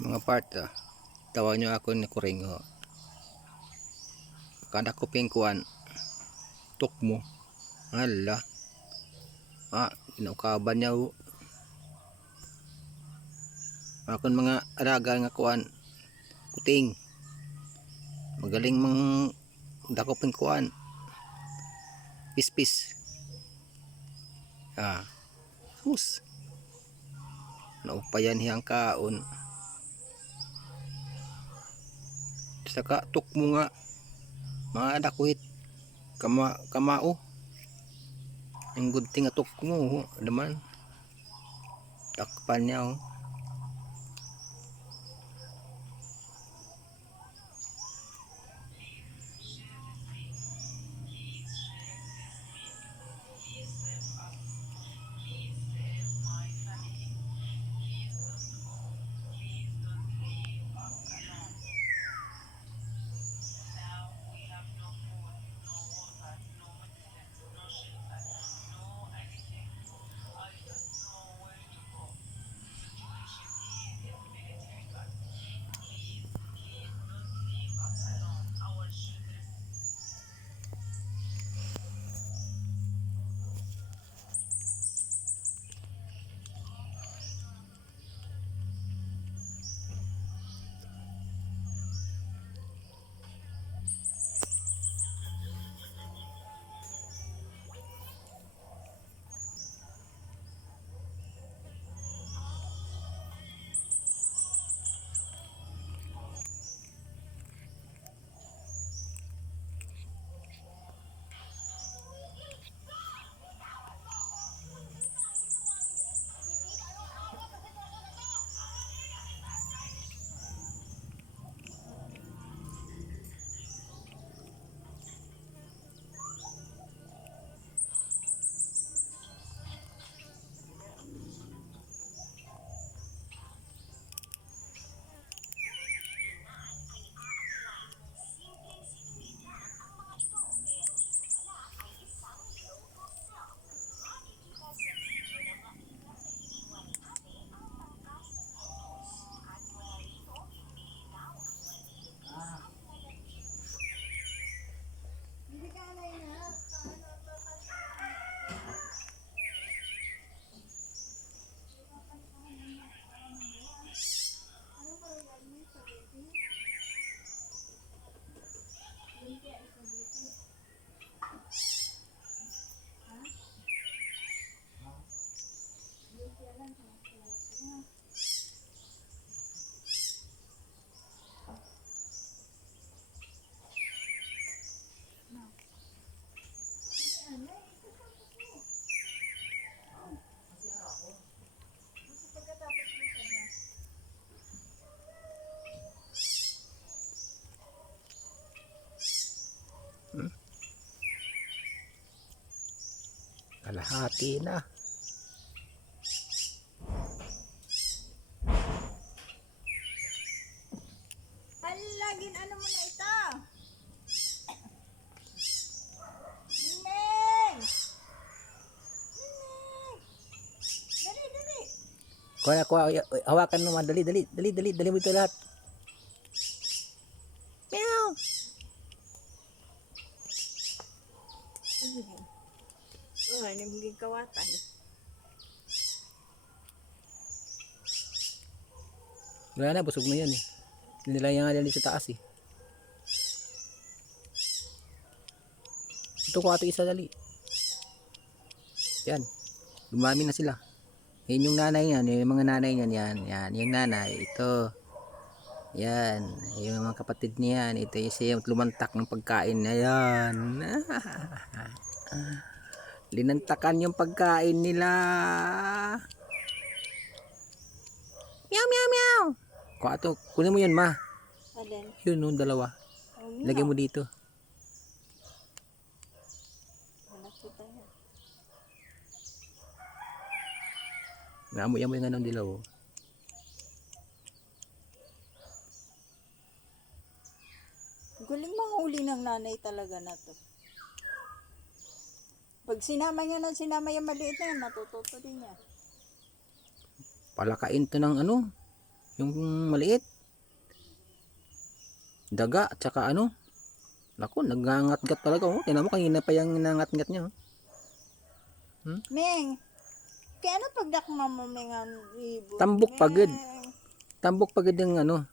Mga part tawa nyo ako ni kuring kada ko pingkuan tuk mo hala inukaban niya akon mga alaga nga kuan kuting magaling mang dako pingkuan pispis sus naupayan hiyang kaon saka tuk mo nga mga dakuhit kamao ang gunting nga tuk mo naman takpan niya kalahati na Alagin ano mo na ito? Neng! Dali, dali! kuha hawakan naman dali mo ito lahat meow Oh, ano yung kawatan? wala na busog na yan nilayan nga dali sa taas ito ko ato isa dali yan dumami na sila yan yung nanay niyan yung mga nanay niyan yan yung nanay ito yan yung mga kapatid niyan ito yung lumantak ng pagkain ayan linantakan yung pagkain nila meow meow meow kuha ito kunin mo yun ma Alin? yun yung dalawa lagay mo dito Nakita niya. ngamoy yung anong dilaw Galing manghuli ng nanay talaga na to. Pag sinama niya ng sinama yung maliit na yan, natututo din niya. palakain to ng Yung maliit. Daga, tsaka ano. Naku, nagngangat-ngat talaga. Oh. Tingnan mo, kanina pa yung nangat-ngat niya. Oh. Meng, kaya ano pagdak mo Meng ang ibon? Tambok pagid. Meng. Tambok pagid yung ano.